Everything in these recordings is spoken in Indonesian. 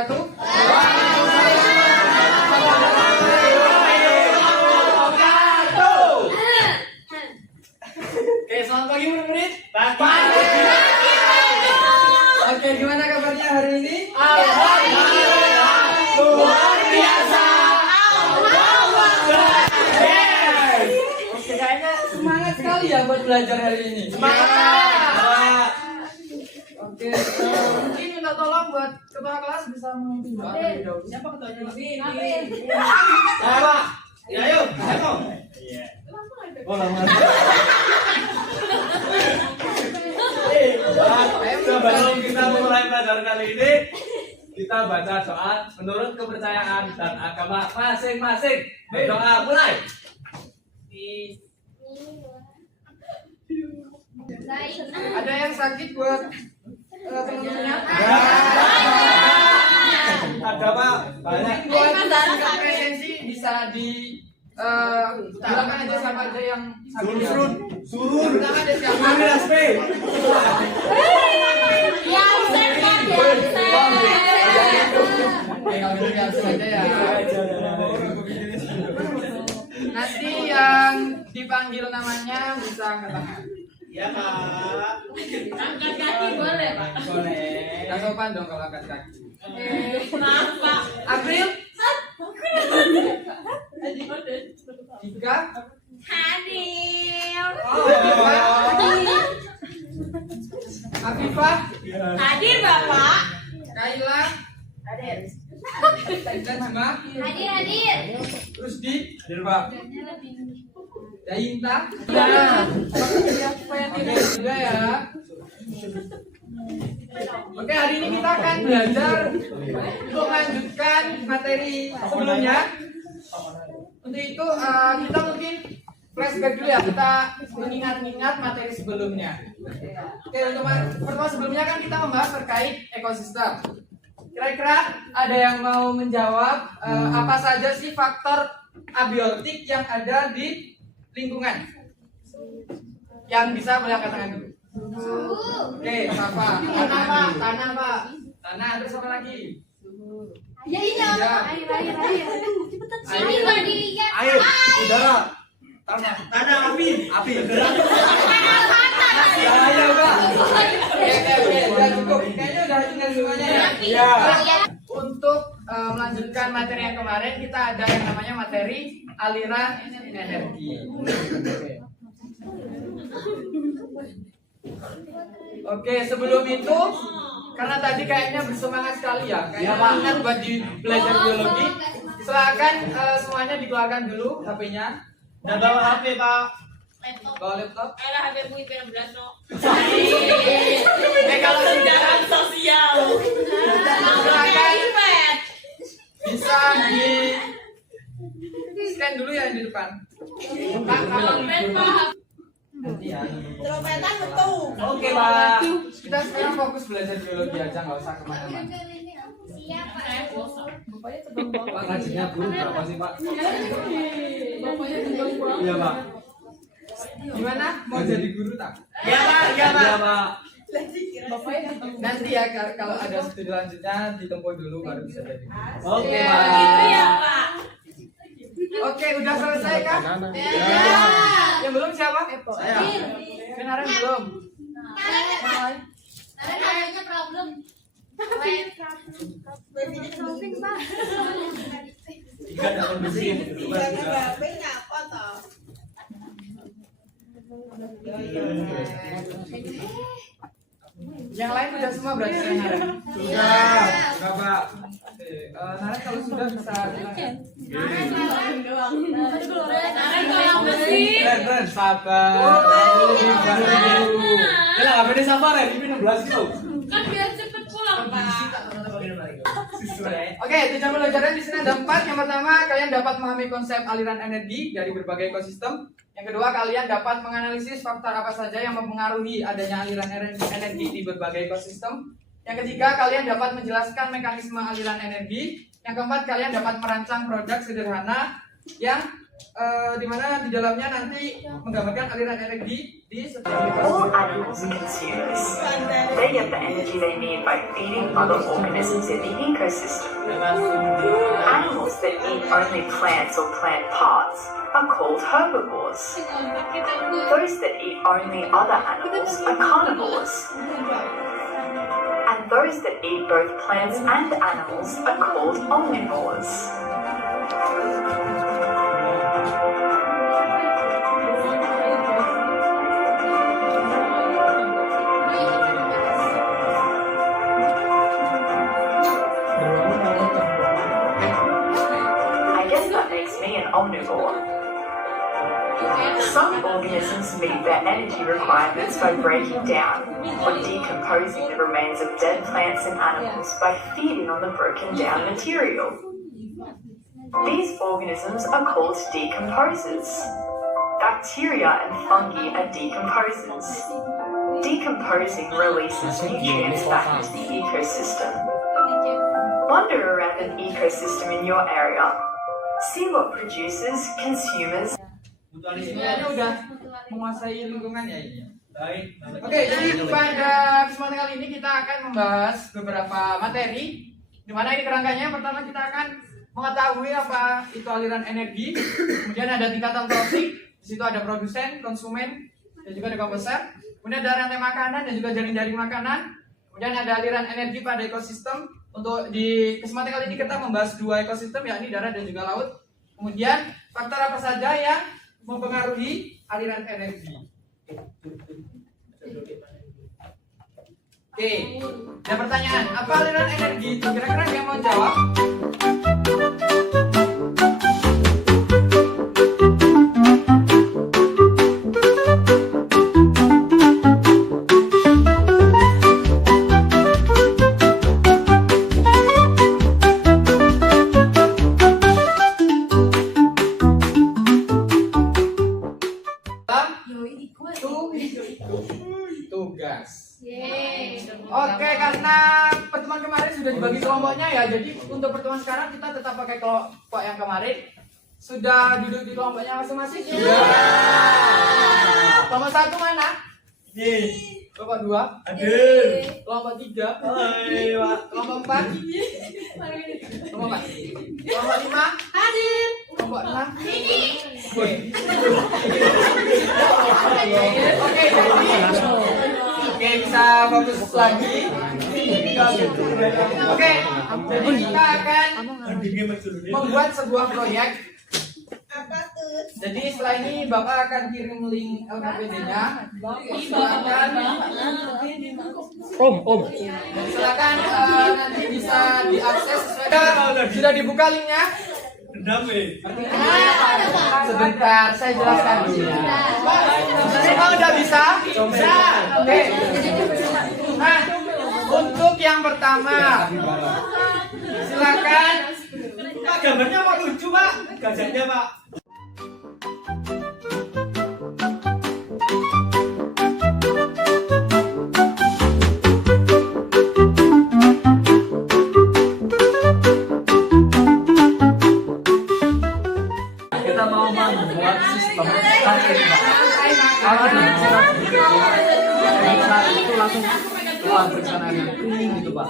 wabarakatuh. Oke, selamat pagi murid-murid. Pagi. Oke, gimana kabarnya hari ini? Alhamdulillah, luar biasa. Oke, kayaknya semangat sekali ya buat belajar hari ini. Semangat. Oke, mungkin minta tolong buat ketua kelas bisa memimpin doa terlebih dahulu. Siapa ketuanya? Pak. Ya, ayo. Ayo. Oh, lama. Sebelum kita memulai pelajaran kali ini, kita baca soal menurut kepercayaan dan agama masing-masing. Berdoa mulai. Ada yang sakit buat teman-temannya? Agama banyak. Mungkin buat tingkat presensi bisa di bilangan aja siapa aja yang sakit. Surun. Bilangan aja siapa. Oke, kalau gitu langsung aja ya. Nanti yang dipanggil namanya bisa angkat tangan. Ya, Kak. Angkat kaki boleh, Pak? Boleh. Gak sopan dong kalau angkat kaki. Kenapa? April, Ika, Hadir. Afifah, Hadir, Bapak. Kaila, dan Jema, Hadir. Rusdi, Dainta, oke sudah ya. Oke, hari ini kita akan belajar untuk melanjutkan materi sebelumnya. Untuk itu kita mungkin flashback dulu ya, kita mengingat-ingat materi sebelumnya. Oke, untuk pertemuan sebelumnya kan kita membahas terkait ekosistem. Kira-kira ada yang mau menjawab apa saja sih faktor abiotik yang ada di lingkungan? Yang bisa boleh angkat tangan dulu. Oke, apa? Tanah, Pak. Tanah, Pak. Tanah, terus apa lagi? Ini nggak dilihat. Air, udara, tanah, api. Ayo, Pak. Oke, udah cukup. Kayaknya udah tinggal semuanya ya. Iya. Untuk melanjutkan materi yang kemarin, kita ada yang namanya materi aliran energi. Oke, sebelum itu, karena tadi kayaknya bersemangat sekali ya, kayaknya ingat buat di belajar biologi. Silakan semuanya dikeluarkan dulu HP-nya. Dan bawa HP, Pak. Bawa laptop. Elah, HP mu itu yang belas, no. Kalau Sejarah sosial. silakan iPad. bisa di scan dulu ya di depan. Tropetan betul. Oke, Pak. Kita sekarang fokus belajar biologi aja, nggak usah kemana-mana. Pak, gajinya guru berapa sih, Pak? Bapaknya tinggal pulang. Iya, Pak. Gimana? Mau jadi guru tak? Iya, Pak. Iya, Pak. Nanti ya kalau ada studi lanjutnya ditempuh dulu baru bisa jadi. Oke, Gitu Pak. ya, Pak. Oke, udah selesai kan? Yang belum siapa? Saya. Kenaran belum? Kayaknya problem. Tiga dapat mesin. Yang lain udah semua berarti Naren? Sudah, Pak. Oke, Naren kalau sudah bisa bilang ya. Keren, sabar. Kita nggak boleh sabar ya, ini 16 kilo. Kan biar cepet pulang, Pak. Oke, tujuan pelajaran di sini ada 4. Yang pertama, kalian dapat memahami konsep aliran energi dari berbagai ekosistem. Yang kedua, kalian dapat menganalisis faktor apa saja yang mempengaruhi adanya aliran energi di berbagai ekosistem. Yang ketiga, kalian dapat menjelaskan mekanisme aliran energi. Yang keempat, kalian dapat merancang produk sederhana yang di mana di dalamnya nanti menggambarkan aliran energi di setiap All animals are consumers. They get the energy they need by feeding other organisms in the ecosystem. Animals that eat only plants or plant parts are called herbivores. Those that eat only other animals are carnivores. And those that eat both plants and animals are called omnivores. I guess that makes me an omnivore. Some organisms meet their energy requirements by breaking down or decomposing the remains of dead plants and animals by feeding on the broken down material. These organisms are called decomposers. Bacteria and fungi are decomposers. Decomposing releases nutrients back into the ecosystem. Wander around an ecosystem in your area. See what producers, consumers, Mutualisme udah menguasai lingkungan ya ini. Baik. Oke, jadi pada kesempatan kali ini kita akan membahas beberapa materi. Di mana ini kerangkanya? Pertama kita akan mengetahui apa itu aliran energi. Kemudian ada tingkatan tropik. Di situ ada produsen, konsumen, dan juga ada komposer. Kemudian ada rantai makanan dan juga jaring-jaring makanan. Kemudian ada aliran energi pada ekosistem. Untuk di kesempatan kali ini kita membahas dua ekosistem, yakni darat dan juga laut. Kemudian faktor apa saja yang mempengaruhi aliran energi. Oke, ada pertanyaan, apa aliran energi itu? Kira-kira yang mau jawab? Tugas. Oke, karena pertemuan kemarin sudah dibagi kelompoknya ya, jadi untuk pertemuan sekarang kita tetap pakai kelompok yang kemarin. Sudah duduk di kelompoknya masing-masing? Ya. Kelompok 1 mana? Kelompok 2? Hadir. Kelompok 3? Hai, Pak. Kelompok 4? Kelompok 4? Kelompok 5? Hadir. Kelompok 6? Ini. Oke. Oke, oke, bisa fokus lagi. Oke, jadi kita akan membuat sebuah proyek. Jadi setelah ini Bapak akan kirim link LKPD-nya. Silakan. Silakan nanti bisa diakses sudah dibuka linknya. Sebentar, saya jelaskan dulu. Semua udah bisa? Oke. Nah, untuk yang pertama, silakan. Pak, gambarnya Pak lucu, Pak. Gajahnya, Pak. Kita mau membuat sistem tarik, Pak. Kalau ada itu langsung keluar ke sana gitu, Pak.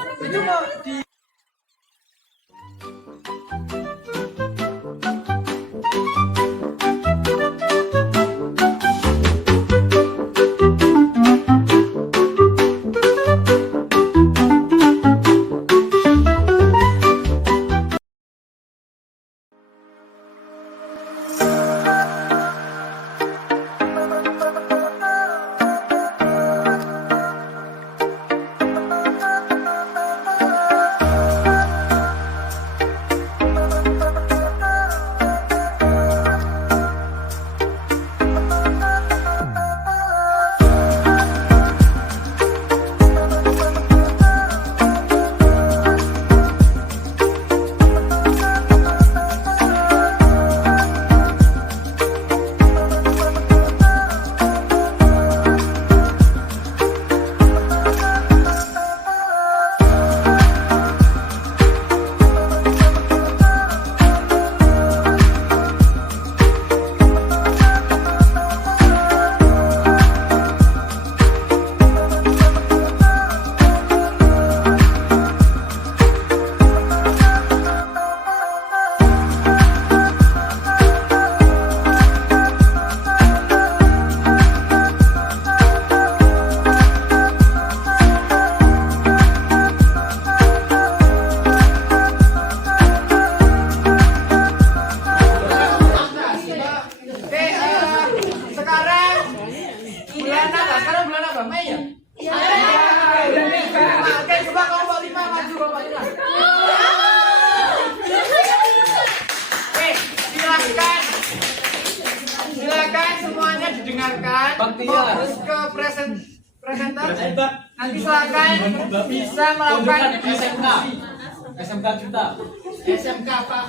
didengarkan, Baktinya. fokus ke presenter. Nanti silakan bisa melakukan Tunjukkan SMK. SMK kita. SMK Pak.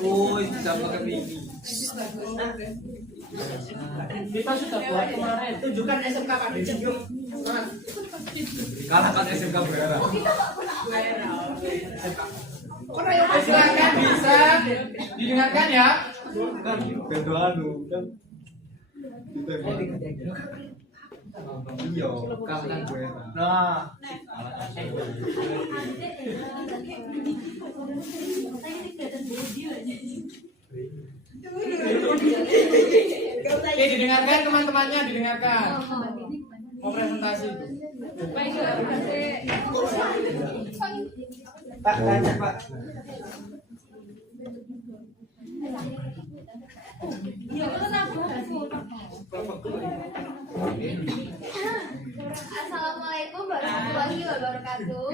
Oh, sama kami. Kita sudah buat kemarin. Tunjukkan SMK Pak. Kalahkan SMK Buera. Silakan bisa didengarkan ya. Kan berdoanu kan. Iya, kalahkan Buera. Nah, oke didengarkan teman-temannya didengarkan. Mau presentasi. Pak, tanya Pak. Assalamualaikum warahmatullahi wabarakatuh.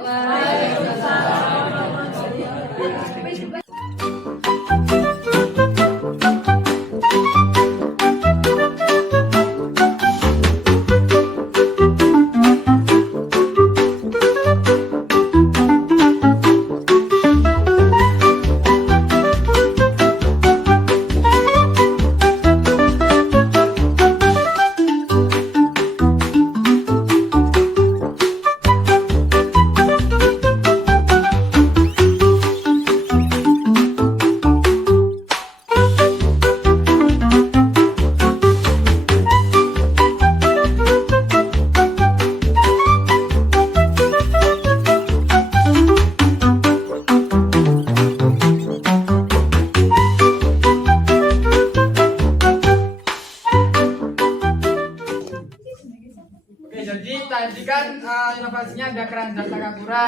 Oke, jadi tadi kan inovasinya ada keranjang Takakura.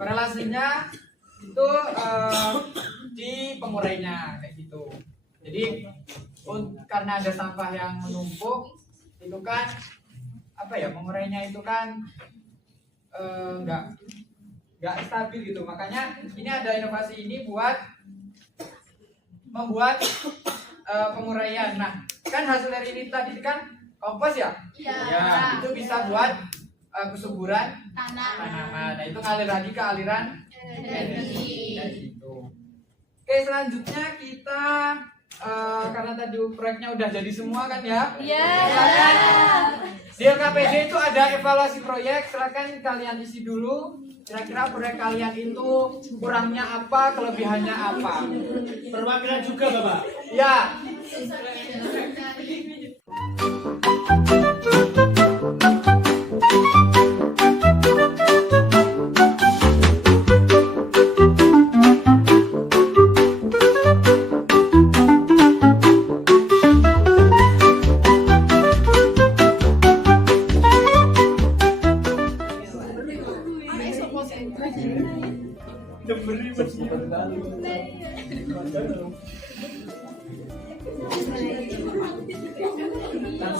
Korelasinya itu di pengurainya kayak gitu. Jadi karena ada sampah yang menumpuk, itu kan apa ya, pengurainya itu kan nggak stabil gitu. Makanya ini ada inovasi ini buat membuat penguraian. Nah, kan hasil dari ini tadi kan kompos ya? Iya. Ya, itu bisa buat kesuburan Tanah. tanaman. Nah, itu ngalir lagi ke aliran Energi. kayak gitu. Oke, selanjutnya kita karena tadi proyeknya udah jadi semua kan ya? Iya. Silakan. Di LKPD itu ada evaluasi proyek, silakan kalian isi dulu. Kira-kira proyek kalian itu kurangnya apa, kelebihannya apa? Perwakilan juga Bapak. Ya,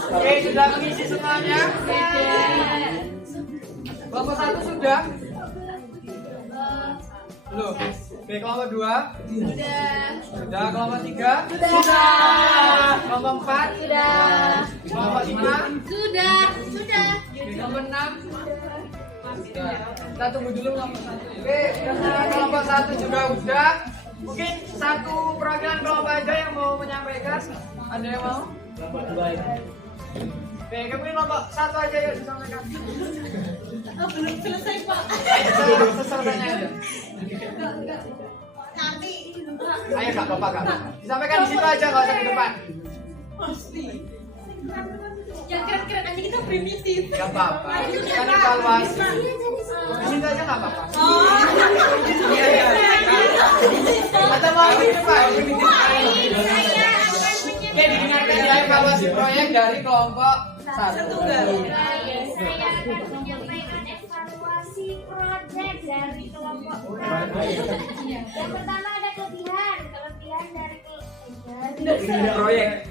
oke, sudah mengisi semuanya. Kelompok 1 sudah? Belum. Oke, kelompok 2? Sudah. Kelompok 3? Sudah. Kelompok 4? Sudah. Kelompok 5? Sudah. Oke, kelompok 6? Sudah. Kita tunggu dulu kelompok 1. Oke, karena kelompok 1 juga udah. Mungkin satu perwakilan kelompok aja yang mau menyampaikan. Ada yang mau? Kelompok 2 itu. Oke, kemudian kelompok 1 aja ya disampaikan. Belum selesai Pak. Selesainya aja. Nanti. Ayo kak, bapak kak. Disampaikan di situ aja, nggak usah di depan. Yang keren-keren aja kita primitif. Gak apa-apa. Kan evaluasi. Di situ aja nggak apa-apa. Atau mau di depan? Oke, didengarkan ya evaluasi proyek dari kelompok 1. Saya akan menyampaikan evaluasi proyek dari kelompok A. Yang pertama ada kelebihan dari Proyek.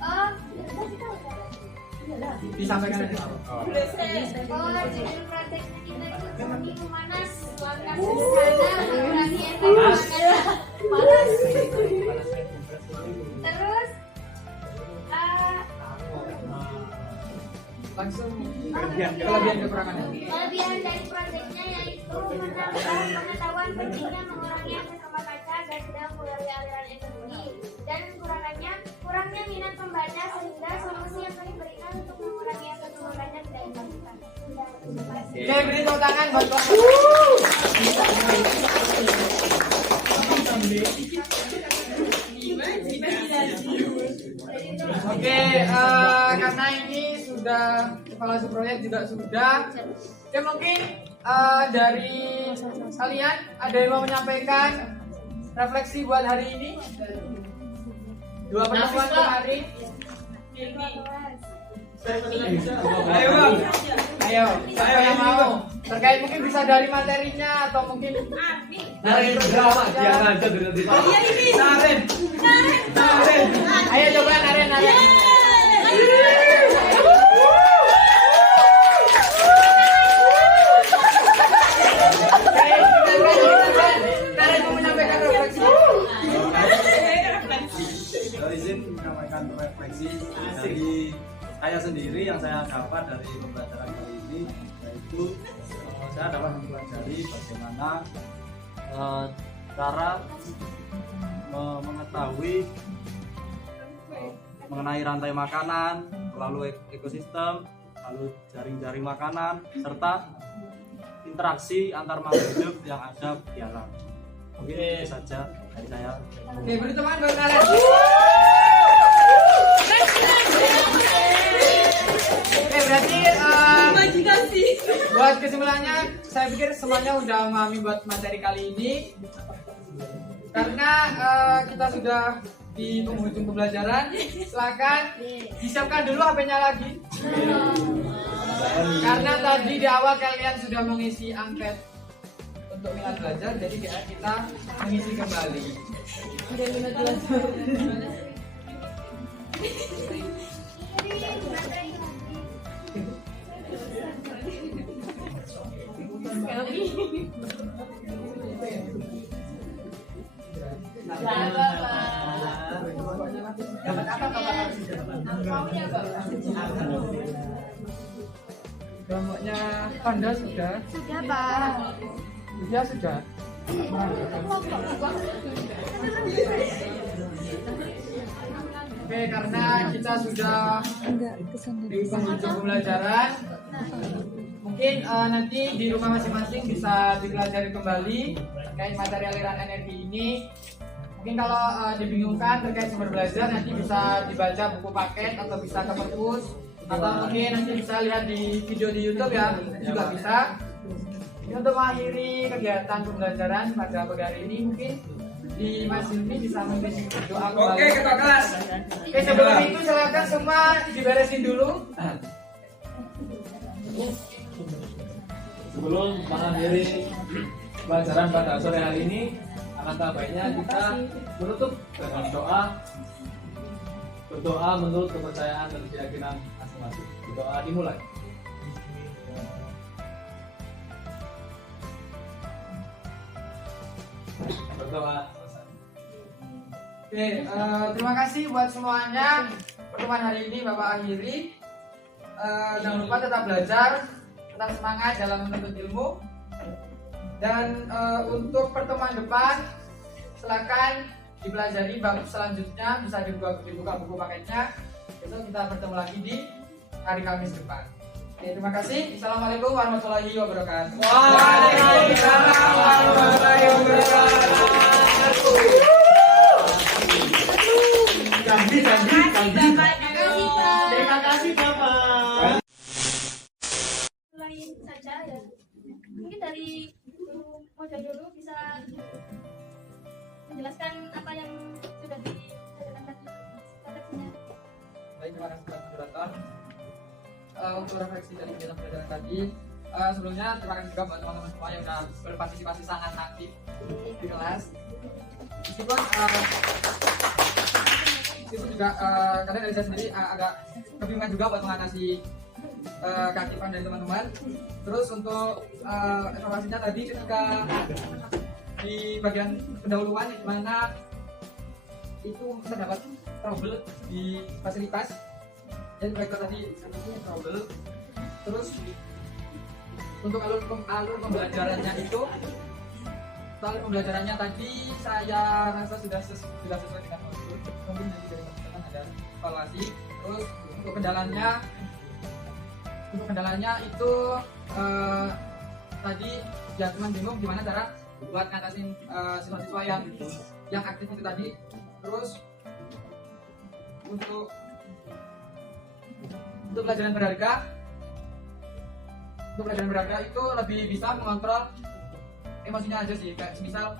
oh, kita tahu kan? disampaikan aja. Oh, judul proyeknya kita itu Bumi Memanas, langkah sederhana mengurangi efek panas. Terus Langsung kelebihan kekurangannya. kelebihan dari proyeknya yaitu menambah pengetahuan pentingnya mengurangi efek rumah kaca dan tidak mengurangi aliran energi. Dan kekurangannya kurangnya minat membaca sehingga solusi yang kami berikan untuk mengurangi efek rumah kaca tidak dilakukan. Oke, beri tepuk tangan buat kelas. Oke, karena ini sudah evaluasi proyek juga sudah. Oke, mungkin dari kalian ada yang mau menyampaikan refleksi buat hari ini? Dua pertemuan kemarin. Ayo bang. Ayo, siapa yang mau? Terkait mungkin bisa dari materinya atau mungkin Dari drama jangan aja dari Naren. ayo coba Naren. Naren mau menyampaikan refleksi. Izin menyampaikan refleksi dari saya sendiri yang saya dapat dari pembelajaran kali ini, yaitu saya dapat mempelajari bagaimana cara mengetahui mengenai rantai makanan, lalu ekosistem, lalu jaring-jaring makanan, serta interaksi antar makhluk hidup yang ada di alam. Mungkin itu saja dari saya. Oke, beri teman buat Naren. Oke, berarti buat kesimpulannya, saya pikir semuanya udah memahami buat materi kali ini. Karena kita sudah di penghujung pembelajaran, silakan disiapkan dulu HP-nya lagi. Karena tadi di awal kalian sudah mengisi angket untuk minat belajar, jadi kita mengisi kembali. Kelompoknya Panda sudah? Sudah, Pak. Ya sudah. Oke, karena kita sudah di penghujung pembelajaran, mungkin nanti di rumah masing-masing bisa dipelajari kembali terkait materi aliran energi ini. Mungkin kalau dibingungkan terkait sumber belajar, nanti bisa dibaca buku paket atau bisa ke perpus, atau mungkin nanti bisa lihat di video di YouTube ya, juga bisa. Ini untuk mengakhiri kegiatan pembelajaran pada pagi hari ini, mungkin di Mas Hilmi bisa memimpin doa kembali. Oke, ketua kelas. Oke, sebelum itu silakan semua diberesin dulu. Sebelum mengakhiri pelajaran pada sore hari ini, alangkah baiknya kita menutup dengan doa. Berdoa menurut kepercayaan dan keyakinan masing-masing. Doa dimulai. Berdoa. Oke, terima kasih buat semuanya. Pertemuan hari ini Bapak akhiri. Jangan lupa tetap belajar, tetap semangat dalam menuntut ilmu. Dan untuk pertemuan depan, silakan dipelajari bab selanjutnya, bisa dibuka buku paketnya. Besok kita bertemu lagi di hari Kamis depan. Oke, terima kasih. Assalamualaikum warahmatullahi wabarakatuh. Waalaikumsalam warahmatullahi wabarakatuh. Janji. Terima kasih Bapak. Mulai saja ya. Mungkin dari guru model dulu bisa menjelaskan apa yang sudah diajarkan tadi. Baik, terima kasih telah penjelasan. Untuk refleksi dari kegiatan pelajaran tadi, sebelumnya terima kasih juga buat teman-teman semua yang sudah berpartisipasi sangat aktif di kelas. Meskipun itu juga karena dari saya sendiri agak kebingungan juga buat mengatasi keaktifan dari teman-teman. Terus untuk evaluasinya tadi ketika di bagian pendahuluan di mana itu terdapat trouble di fasilitas, jadi mereka tadi trouble. Terus untuk alur pembelajarannya itu, alur pembelajarannya tadi saya rasa sudah sesuai dengan prosedur. Mungkin nanti dari teman-teman ada evaluasi. Terus untuk kendalanya itu tadi ya teman bingung gimana cara buat ngatasin siswa-siswa yang aktif itu tadi. Terus untuk pelajaran berharga itu lebih bisa mengontrol emosinya aja sih, kayak misal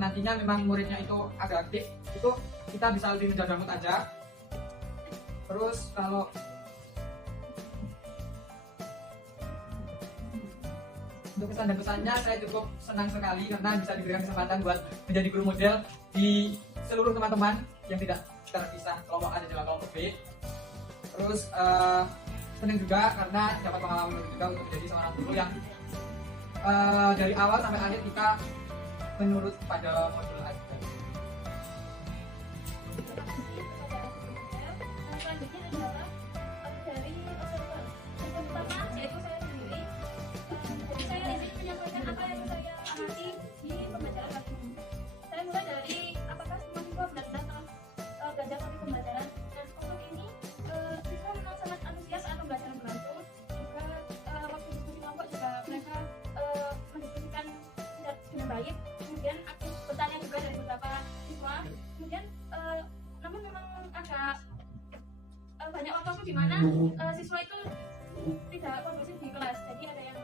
nantinya memang muridnya itu agak aktif, itu kita bisa lebih menjaga mood aja. Terus kalau untuk kesan dan pesannya saya cukup senang sekali karena bisa diberikan kesempatan buat menjadi guru model di seluruh teman-teman yang tidak terpisah kelompok A dan juga kelompok B. Terus senang juga karena dapat pengalaman juga untuk menjadi seorang guru yang dari awal sampai akhir kita menurut pada modul A. Selanjutnya adalah dari observer. Yang pertama yaitu saya sendiri. Jadi saya di sini menyampaikan apa yang saya amati di pembelajaran kali ini. Saya mulai dari apakah semua siswa benar-benar belajar topik pembelajaran. Dan untuk ini siswa memang sangat antusias saat pembelajaran berlangsung. Juga waktu diskusi kelompok juga mereka mendiskusikan dengan baik. Kemudian aktif bertanya juga dari beberapa siswa. Kemudian namun memang agak banyak waktu di mana siswa itu tidak kondusif di kelas. Jadi ada yang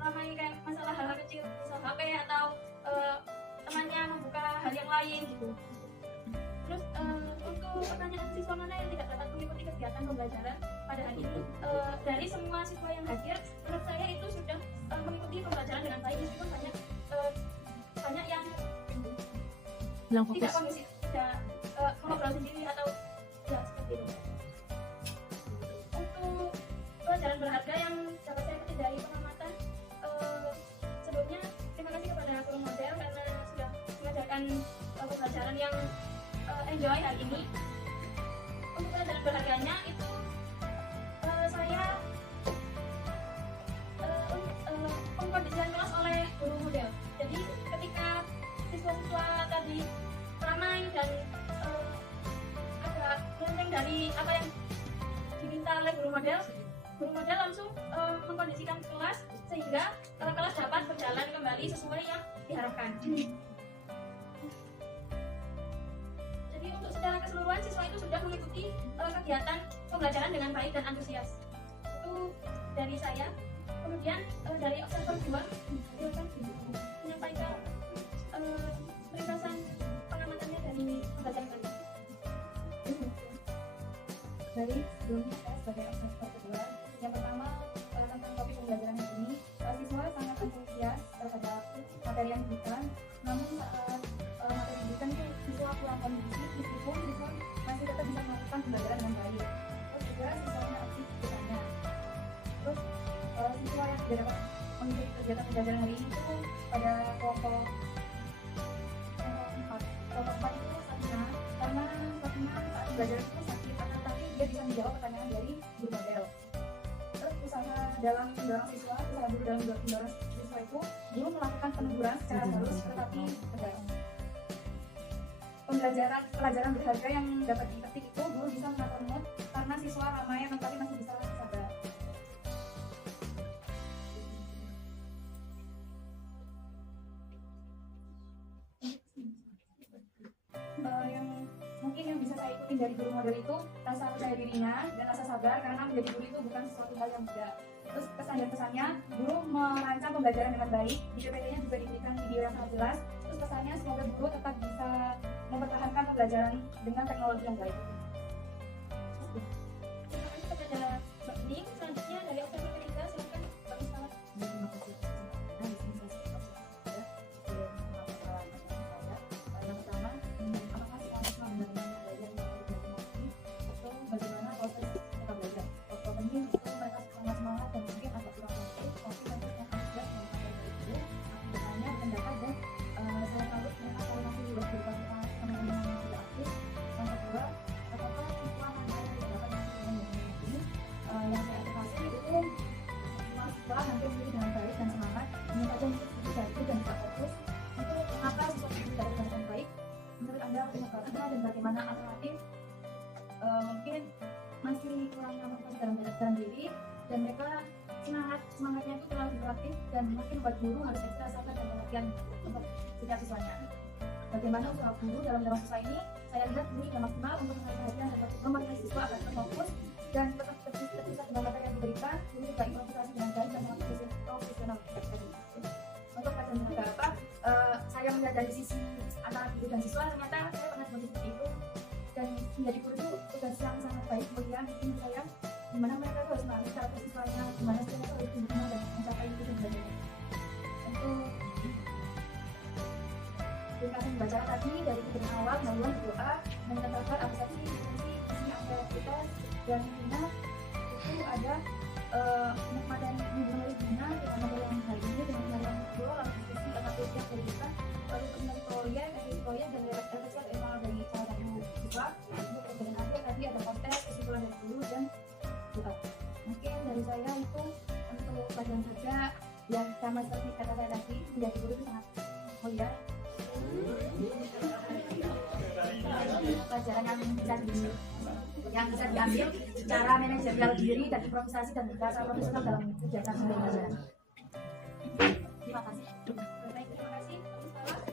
ramai kayak masalah hal-hal kecil, misal HP atau temannya membuka hal yang lain gitu. Terus untuk pertanyaan siswa mana yang tidak dapat mengikuti kegiatan pembelajaran pada hari ini, dari semua siswa yang hadir, menurut saya itu sudah mengikuti pembelajaran dengan baik, meskipun banyak yang tidak kondusif, tidak mengobrol sendiri atau ya seperti itu. Untuk pelajaran berharga yang dapat saya petik dari pengamatan, sebelumnya terima kasih kepada guru model karena sudah mengajarkan pembelajaran yang enjoy hari ini. Untuk pelajaran berharganya itu saya mengkondisikan kelas oleh guru model. Jadi ketika siswa-siswa tadi ramai dan agak melenceng dari apa yang diminta oleh guru model langsung mengkondisikan kelas sehingga kelas dapat berjalan kembali sesuai yang diharapkan. Jadi untuk secara keseluruhan siswa itu sudah mengikuti kegiatan pembelajaran dengan baik dan antusias. Itu dari saya. Kemudian dari observer 2 menyampaikan ringkasan pengamatannya dari pembelajaran kali ini. Dari sebelumnya saya sebagai observer kedua, yang pertama tentang topik pembelajaran ini, siswa sangat antusias terhadap materi yang diberikan. Namun saat materi diberikan itu siswa kurang kondusif, meskipun siswa masih tetap bisa melakukan pembelajaran dengan baik. Terus juga siswanya aktif bertanya. Terus siswa yang tidak dapat mengikuti kegiatan pembelajaran hari ini itu pada kelompok 4. Kelompok 4 itu Satina, karena Satina saat belajar itu sakit, akan tapi dia bisa menjawab pertanyaan dari guru model. Terus usaha dalam mendorong siswa, usaha guru dalam mendorong siswa itu, guru melakukan peneguran secara halus tetapi tegas. Pelajaran berharga yang dapat dipetik itu guru bisa mengatur mood karena siswa ramai tapi masih bisa sabar. Yang mungkin yang bisa saya ikuti dari guru model itu rasa percaya dirinya dan rasa sabar, karena menjadi guru itu bukan sesuatu hal yang mudah. Terus kesan dan pesannya, guru merancang pembelajaran dengan baik, di PPT-nya juga diberikan video yang sangat jelas. Terus pesannya semoga guru tetap bisa mempertahankan pembelajaran dengan teknologi yang baik. Terima kasih kepada Mbak Ning. Selanjutnya dari observer ketiga, silakan Mbak Mustafa. Terima kasih. Nah, di sini saya yang pertama, apakah semua siswa benar-benar dan mereka semangatnya itu terlalu interaktif dan mungkin buat guru harus ekstra sabar dan perhatian untuk setiap siswanya. Bagaimana usaha guru dalam mendorong siswa ini? Saya lihat guru sudah maksimal untuk menarik perhatian dan memotivasi siswa agar terfokus dan tetap terpusat dengan materi yang diberikan. Guru juga improvisasi dengan baik dan melakukan profesional. Untuk pelajaran tenaga apa? Saya melihat dari sisi antara guru dan siswa, ternyata saya pernah seperti itu, dan menjadi guru itu tugas yang sangat baik mulia mungkin saya, dimana mereka harus mengambil karakter siswanya, dimana mereka harus benar dan mencapai itu dan sebagainya. Untuk ringkasan baca tadi dari pikiran awal, maupun doa, dan terdapat apresiasi, isi aktivitas, dan intinya itu ada materi menulis guna dengan model yang hari ini dengan yang kedua lalu diskusi atau kritik dari kita, lalu mengenai proyek dan refleksi atau evaluasi dari salah satu siswa. Kemudian akhir tadi ada kontes, kesimpulan dari guru dan doa. Mungkin dari saya itu untuk pelajaran saja yang sama seperti kata saya tadi, menjadi guru itu sangat mulia. Pelajaran yang bisa diambil secara manajerial diri dan improvisasi dan rasa profesional dalam kegiatan pembelajaran. Terima kasih. Baik, terima kasih.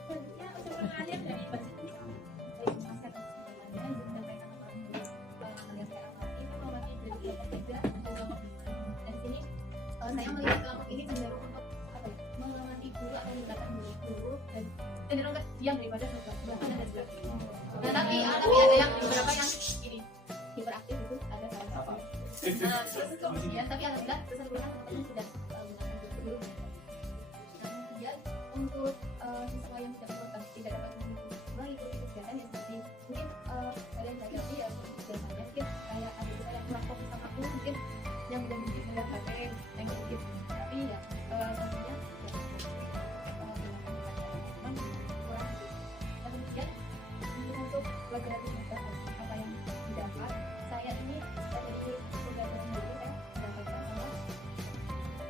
Selanjutnya ucapan akhir dari Mbak Siti. Dan sini saya melihat kelompok ini cenderung untuk mengamati guru atau meningkatkan guru dan cenderung diam daripada bahkan dan sebagainya. Nah, tapi ada yang beberapa yang ini hiperaktif itu ada salah satu. Nah, terus kemudian tapi alhamdulillah keseluruhan teman-teman sudah menggunakan guru. Nah, kemudian untuk siswa yang tidak dapat mengikuti kegiatan yang seperti mungkin kalian hadapi ya biasanya mungkin kayak ada juga yang kurang fokus sama aku, mungkin yang udah melihat HP yang sedikit, tapi ya sebenarnya untuk pelajaran juga apa yang didapat saya ini dari pembelajaran dulu saya dapatkan sama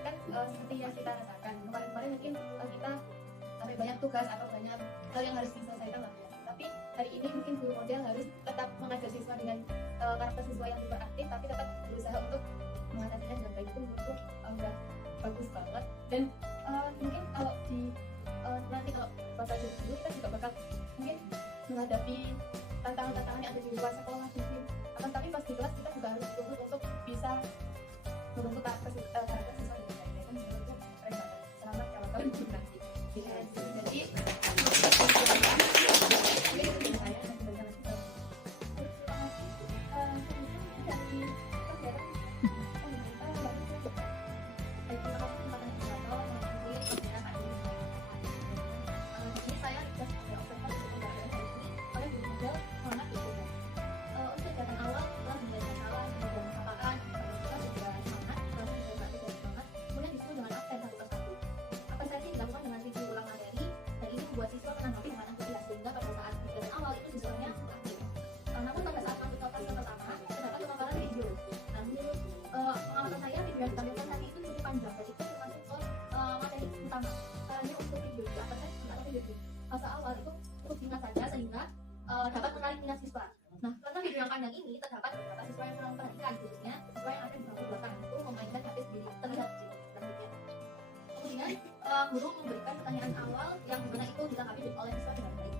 kan seperti yang kita rasakan kemarin mungkin kita sampai banyak tugas atau banyak hal yang harus diselesaikan lah ya. Tapi hari ini mungkin guru model harus tetap mengajar siswa dengan karakter siswa yang hiperaktif tapi tetap berusaha untuk mengatasinya dengan baik. Itu menurutku udah bagus banget. Dan mungkin kalau di nanti kalau bakal jadi guru kita juga bakal mungkin menghadapi tantangan-tantangan yang ada di luar sekolah mungkin. Tapi pas di kelas kita juga harus betul untuk bisa membentuk karakter siswa dengan baik. Kan menurutku keren banget. Selamat kalau kalian nanti. Jadi buat siswa menanggapi dengan antusias sehingga pada saat kegiatan awal itu siswanya aktif. Namun pada saat masuk ke fase pertama terdapat pemaparan video. Nah, menurut pengamatan saya video yang ditampilkan tadi itu cukup panjang dan itu termasuk materi utama. Caranya untuk video di atas atau video di fase awal itu cukup singkat saja sehingga dapat menarik minat siswa. Nah, karena video yang panjang ini terdapat beberapa siswa yang kurang perhatikan, khususnya siswa yang ada di bangku belakang itu memainkan HP sendiri terlihat di selanjutnya. Kemudian guru memberikan pertanyaan awal yang dimana itu ditanggapi oleh siswa dengan baik.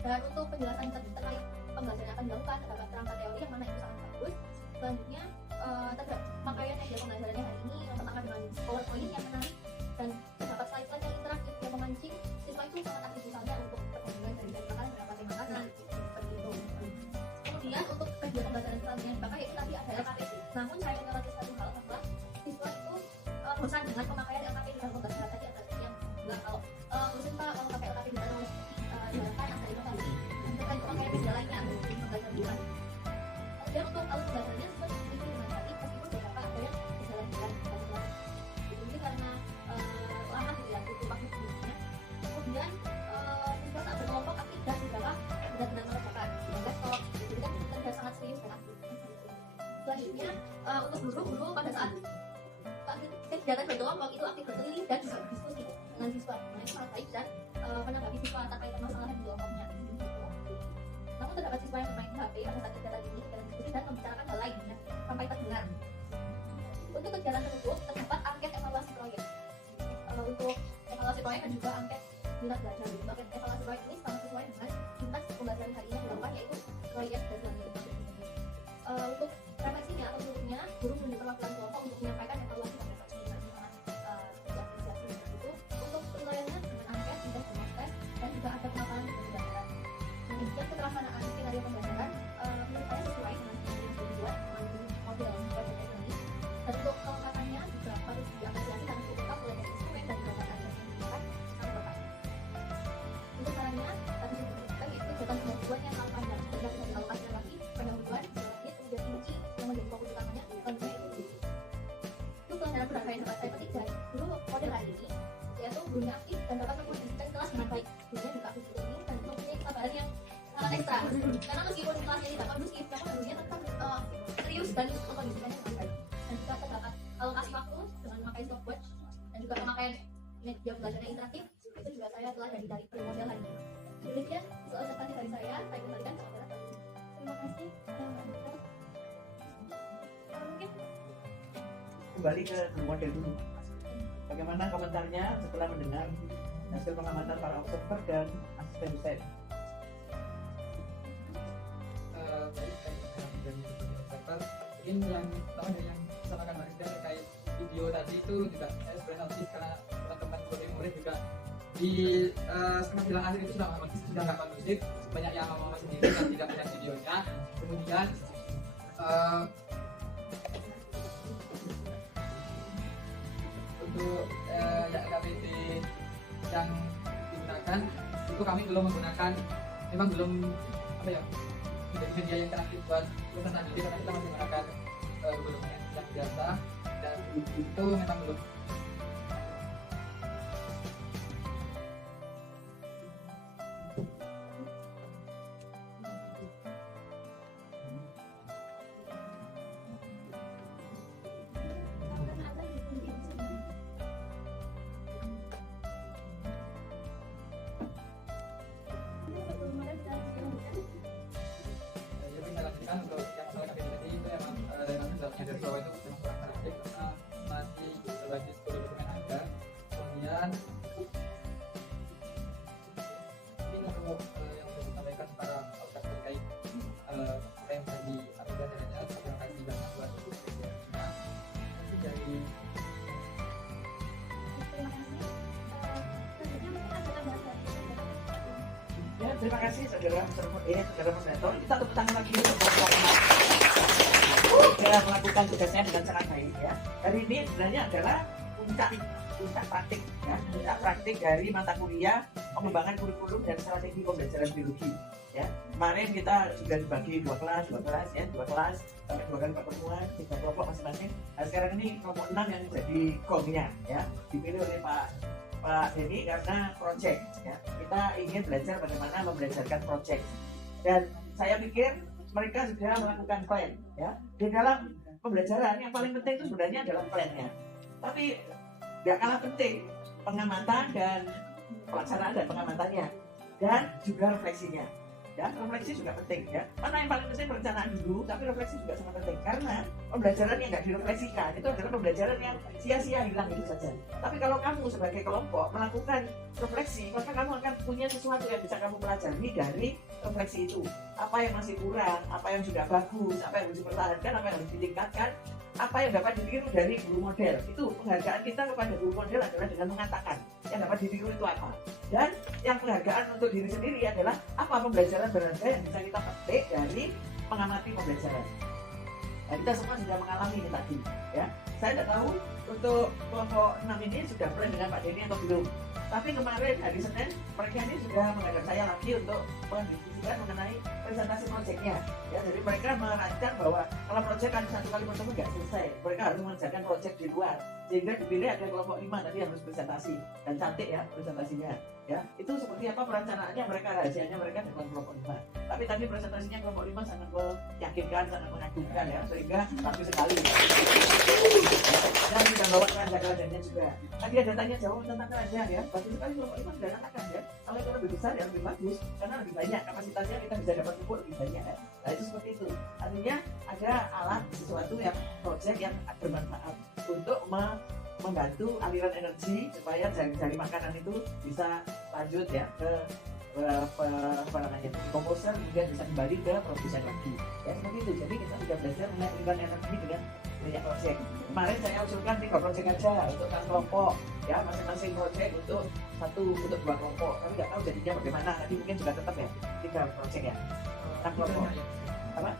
Dan untuk penjelasan terkait pembelajaran yang akan dilakukan terdapat kerangka teori yang mana itu sangat bagus. Selanjutnya terdapat makanya media pembelajarannya hari ini yang pertama dengan PowerPoint yang menarik dan terdapat slide-slide yang interaktif yang memancing siswa itu sangat aktif misalnya untuk pertandingan dari makanan berapa tema makanan seperti itu. Kemudian untuk media pembelajaran selanjutnya yang dipakai itu tadi ada LKPD. Namun saya mengamati satu hal bahwa siswa itu bosan dengan pemakaian LKPD dalam pembelajaran tadi ada yang bilang kalau bosan pak kalau pakai LKPD dan harus diharapkan ada inovasi dengan pemakaian media lainnya untuk pembelajaran bukan. Kemudian untuk alat pembelajarannya seperti itu dengan tadi meskipun beberapa ada yang berjalan-jalan ini karena lama gitu ya butuh waktu sebelumnya. Kemudian siswa saat berkelompok aktif dan beberapa benar-benar mengerjakan. Sehingga kalau jadi kan terlihat sangat serius dan aktif. Selanjutnya untuk guru pada saat kegiatan berkelompok itu aktif berkeliling dan diskusi dengan siswa. Nah, itu sangat baik dan menanggapi siswa terkait permasalahan di kelompoknya. Namun terdapat siswa yang bermain HP pada saat kegiatan ini, kegiatan diskusi dan membicarakan hal lainnya sampai terdengar. Untuk kegiatan tersebut terdapat angket evaluasi proyek. Untuk evaluasi proyek dan juga angket minat belajar. Untuk evaluasi proyek ini sangat sesuai dengan tuntas pembelajaran hari ini yang dilakukan, yaitu proyek dan untuk refleksinya atau bentuknya, guru memberi perwakilan kelompok untuk menyampaikan evaluasi pada saat ini itu. Untuk penilaiannya dengan angket, tingkat tes, dan juga ada pemaparan di pembelajaran. Kemudian keterlaksanaan skenario pembelajaran menurut saya sesuai dengan yang dibuat melalui model proyek ini. Dan untuk kelengkapannya juga harus diapresiasi karena cukup lengkap mulai dari instrumen dan juga bahan yang digunakan sangat lengkap. Untuk caranya, tadi sudah disebutkan yaitu kegiatan pembukuan yang sangat panjang sehingga bisa dialokasikan lagi pada kebutuhan kemudian kunci yang menjadi fokus utamanya tentunya itu. Untuk pelajaran berapa yang dapat saya petik dari guru model hari ini, yaitu gurunya aktif dan dapat mengkondisikan kelas dengan baik. Gurunya juga aktif seperti ini dan mempunyai kesabaran yang sangat ekstra. Karena meskipun kelasnya tidak kondusif, namun gurunya tetap serius dan mengkondisikannya dengan baik. Dan juga terdapat alokasi waktu dengan memakai stopwatch dan juga pemakaian media belajar yang interaktif. Itu juga saya telah dari guru model hari ini. Demikian soal presentasi dari saya kembalikan ke moderator. Terima kasih. Mungkin kembali ke model dulu. Bagaimana komentarnya setelah mendengar hasil pengamatan para observer dan asisten dosen? Mungkin yang pertama dari yang disampaikan Mbak Rida terkait video tadi itu juga saya sebenarnya notice karena teman-teman murid juga di setengah bilang akhir itu sudah nggak kondusif, banyak yang ngomong sendiri dan tidak melihat videonya. Kemudian untuk KPD yang digunakan itu kami belum menggunakan, memang belum apa ya, media yang interaktif buat peserta didik karena kita menggunakan belum yang biasa dan itu memang belum. Untuk yang masalah KPD tadi itu emang nanti dalamnya dari bawah itu memang kurang interaktif karena masih berbasis dokumen ada. Kemudian ini untuk yang sudah disampaikan para podcast terkait apa yang tadi ada adanya terima kasih banyak buat videonya. Nanti dari Ya, terima kasih saudara presenter. Kita tepuk tangan lagi untuk sudah melakukan tugasnya dengan sangat baik ya. Hari ini sebenarnya adalah puncak praktik ya, puncak praktik dari mata kuliah pengembangan kurikulum dan strategi pembelajaran biologi ya. Kemarin kita sudah dibagi dua kelas sampai dua kali pertemuan, 3 kelompok masing-masing. Nah, sekarang ini kelompok 6 yang jadi gongnya ya, dipilih oleh Pak Denny karena project ya. Kita ingin belajar bagaimana membelajarkan project dan saya pikir mereka sudah melakukan plan ya. Di dalam pembelajaran yang paling penting itu sebenarnya adalah plan-nya, tapi tidak kalah penting pengamatan dan pelaksanaan dan pengamatannya dan juga refleksinya ya. Refleksi juga penting ya. Mana yang paling penting perencanaan dulu, tapi refleksi juga sangat penting karena pembelajaran yang nggak direfleksikan itu adalah pembelajaran yang sia-sia, hilang itu saja. Tapi kalau kamu sebagai kelompok melakukan refleksi, maka kamu akan punya sesuatu yang bisa kamu pelajari dari refleksi itu. Apa yang masih kurang, apa yang sudah bagus, apa yang harus dipertahankan, apa yang harus ditingkatkan, apa yang dapat ditiru dari guru model. Itu penghargaan kita kepada guru model adalah dengan mengatakan yang dapat ditiru itu apa. Dan yang penghargaan untuk diri sendiri adalah apa pembelajaran berharga yang bisa kita petik dari mengamati pembelajaran. Nah, kita semua sudah mengalami ini tadi ya. Saya tidak tahu untuk kelompok 6 ini sudah plan dengan Pak Denny atau belum. Tapi kemarin hari Senin mereka ini sudah menghadap saya lagi untuk mendiskusikan mengenai presentasi proyeknya. Ya, jadi mereka merancang bahwa kalau proyek kan 1 kali pertemuan nggak selesai, mereka harus mengerjakan proyek di luar. Sehingga dipilih ada kelompok 5 tadi yang harus presentasi dan cantik ya presentasinya. Ya, itu seperti apa perencanaannya mereka, rahasianya mereka dengan kelompok 5. Tapi tadi presentasinya kelompok 5 sangat meyakinkan, sangat mengagumkan ya, sehingga bagus sekali. Dan kita bawa keranjang-keranjangnya juga. Tadi ada tanya jawab tentang keranjang ya. bagus sekali kelompok itu diadakan ya. Kalau itu lebih besar ya lebih bagus karena lebih banyak kapasitasnya, kita bisa dapat input lebih banyak ya. Nah itu seperti itu. Artinya ada alat sesuatu yang project yang bermanfaat untuk membantu aliran energi supaya jari-jari makanan itu bisa lanjut ya ke apa namanya komposer, kemudian bisa kembali ke produsen lagi ya seperti itu. Jadi kita sudah belajar mengenai aliran energi dengan banyak project. Kemarin saya usulkan 3 project aja untuk kan kelompok ya, masing-masing project untuk 2 kelompok. Tapi nggak tahu jadinya bagaimana, nanti mungkin juga tetap ya 3 project ya, 6 kelompok apa?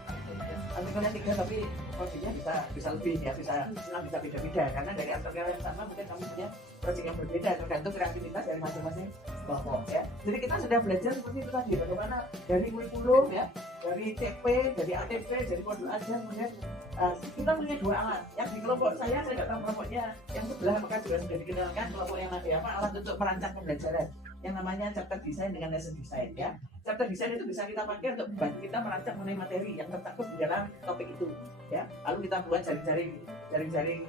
Artikelnya 3 tapi projectnya bisa lebih ya, bisa beda-beda karena dari artikel yang sama mungkin kamu punya project yang berbeda tergantung kreativitas dari masing-masing kelompok ya. Jadi kita sudah belajar seperti itu tadi, bagaimana dari kurikulum ya, dari TP, dari ATP, dari modul ajar, kemudian kita punya 2 alat. Yang di kelompok saya nggak tahu kelompoknya yang sebelah apakah juga sudah dikenalkan kelompok yang ada apa, alat untuk merancang pembelajaran yang namanya chapter design dengan lesson design ya. Chapter design itu bisa kita pakai untuk membantu kita merancang mengenai materi yang tercakup di dalam topik itu ya. Lalu kita buat jaring-jaring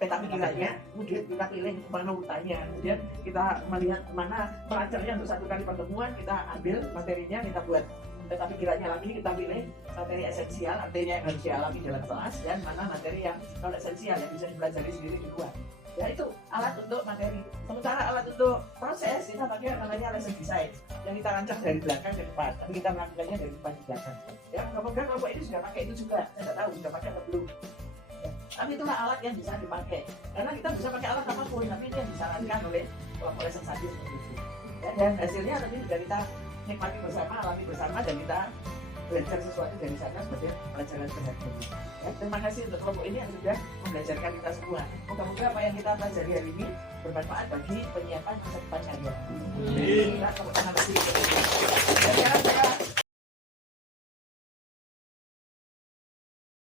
peta pikirannya, kemudian kita pilih mana urutannya, kemudian kita melihat mana pelajarnya untuk 1 kali pertemuan, kita ambil materinya, kita buat peta pikirannya lagi, kita pilih materi esensial artinya yang harus dialami dalam kelas, dan mana materi yang non esensial yang bisa dipelajari sendiri di luar ya. Itu alat untuk materi. Sementara alat untuk proses kita pakai namanya lesson design yang kita rancang dari belakang ke depan, tapi kita melakukannya dari depan ke belakang ya. Kelompok ini sudah pakai itu juga, saya tidak tahu sudah pakai atau belum ya. Tapi itulah alat yang bisa dipakai karena kita bisa pakai alat apapun, tapi itu yang disarankan oleh kelompok lesson study seperti itu ya. Dan hasilnya nanti sudah kita nikmati bersama, alami bersama, dan kita belajar sesuatu dari sana sebagai pelajaran berharga ya. Terima kasih untuk kelompok ini yang sudah membelajarkan kita semua. Moga-moga apa yang kita pelajari hari ini bermanfaat bagi penyiapan masa depan kalian. Terima kasih.